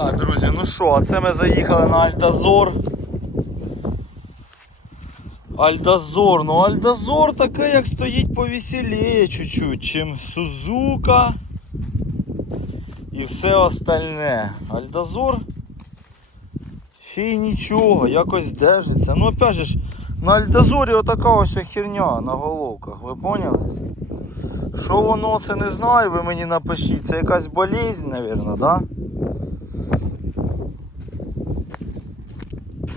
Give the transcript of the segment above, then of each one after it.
Так, друзі, ну що, а це ми заїхали на Альдазор. Альдазор, ну Альдазор таке, як стоїть повеселіє чуть-чуть, чим Сузука і все остальне. Альдазор ще й нічого, якось держиться. Ну опять же на Альдазорі отака ось херня на головках, ви поняли? Що воно це не знаю, ви мені напишіть. Це якась болезнь, мабуть, да?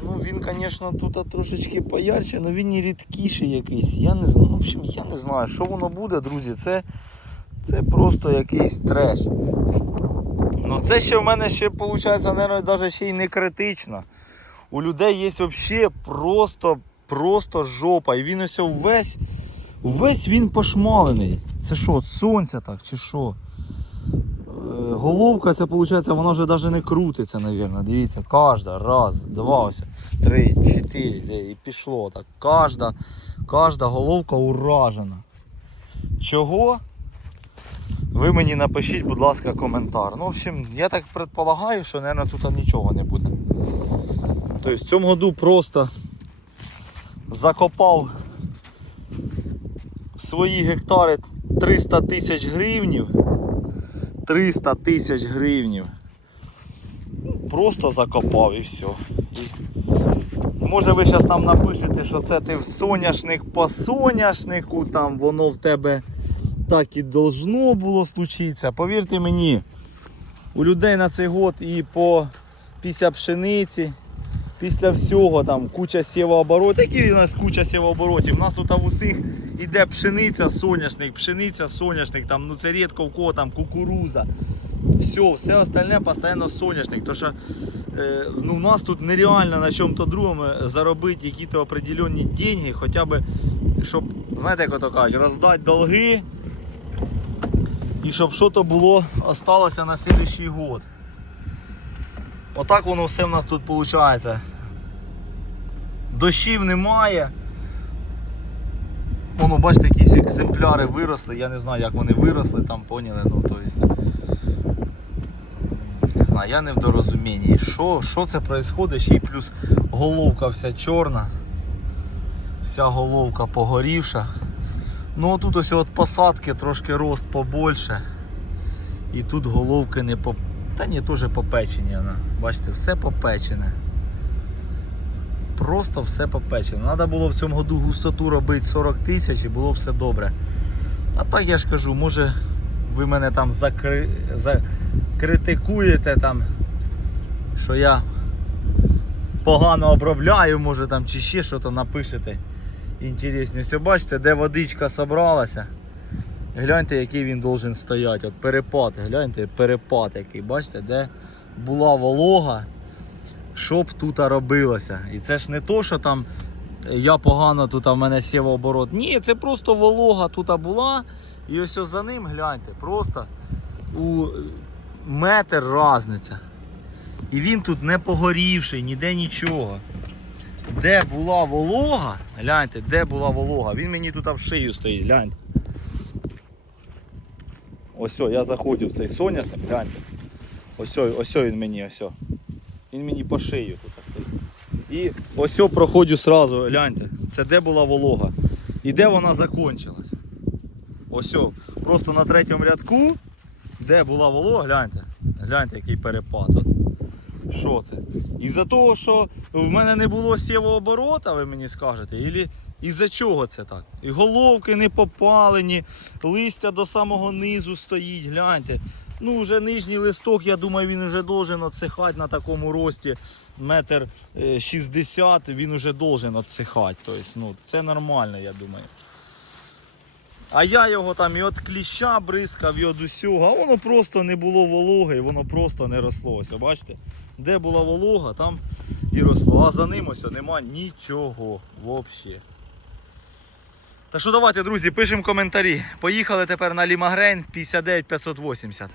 Ну він, звісно, тут трошечки поярче, але він і рідкіший якийсь. Я не знаю. В общем, я не знаю, що воно буде, друзі. Це, це просто якийсь треш. Ну це ще в мене ще виходить, навіть ще й не критично. У людей є взагалі просто, просто жопа. І він ось весь, весь він пошмалений. Це що, от сонця так чи що? Головка, це виходить, вона вже навіть не крутиться, мабуть. Дивіться, кожна, раз, два, ось, три, чотири, і пішло так. Кожна, кожна головка уражена. Чого? Ви мені напишіть, будь ласка, коментар. Ну, в общем, я так предполагаю, що, мабуть, тут нічого не буде. Тобто в цьому году просто закопав свої гектари 300 тисяч гривнів. 300 тисяч гривнів. Просто закопав і все. Може ви зараз там напишете, що це ти в соняшник по соняшнику, там воно в тебе так і должно було случитися. Повірте мені, у людей на цей год і по після пшениці, після всього там куча сівооборотів. Які у нас куча сівооборотів? У нас тут в усіх іде пшениця, соняшник, пшениця, соняшник, там, ну це рідко в кого там кукуруза. Все, все остальне постійно соняшник. То що е, ну, у нас тут нереально на чому-то другому заробити якісь определенні деньги, хоча б, щоб, знаєте, як ото кажуть, роздати долги і щоб щось було осталося на слідуючий год. Отак воно все в нас тут виходить. Дощів немає. Воно, бачите, якісь екземпляри виросли, я не знаю, як вони виросли там, поняли. Ну, то есть, не знаю, я не в дорозумінні. Що, що це відбувається? Ще й плюс головка вся чорна. Вся головка погорівша. Ну тут ось от посадки трошки рост побольше. І тут головки не по... Та ні, теж попечені вона. Бачите, все попечене. Просто все попечене. Треба було в цьому году густоту робити 40 тисяч і було все добре. А так я ж кажу, може ви мене там закри... закритикуєте там, що я погано обробляю, може там чи ще щось напишете інтересні. Все бачите, де водичка собралася. Гляньте, який він должен стояти. От перепад, гляньте, перепад який. Бачите, де була волога, що б тут робилося. І це ж не то, що там я погано тут в мене сівооборот. Ні, це просто волога тут була. І ось за ним гляньте, просто у метр різниця. І він тут не погорівший, ніде нічого. Де була волога, гляньте, де була волога, він мені тут в шию стоїть, гляньте. Ось, я заходжу в цей соняшник, гляньте. Ось, ось він мені, ось. Він мені по шию тут стоїть. І ось о проходжу сразу, гляньте, це де була волога. І де вона закончилась. Ось, о, просто на третьому рядку, де була волога, гляньте. Гляньте, який перепад. Що це? Із-за того, що в мене не було сівооборота, ви мені скажете, ілі із-за чого це так? І головки не попалені, листя до самого низу стоїть, гляньте. Ну, вже нижній листок, я думаю, він вже должен отсихати на такому рості метр е, шістдесят, він вже должен отсихати. Тобто, ну, це нормально, я думаю. А я його там і від кліща бризкав, і від усього, а воно просто не було вологи, воно просто не росло. Ось, бачите? Де була волога, там і росло. А за ним ось нема нічого взагалі. Так що давайте, друзі, пишемо коментарі. Поїхали тепер на Лімагрейн 59580.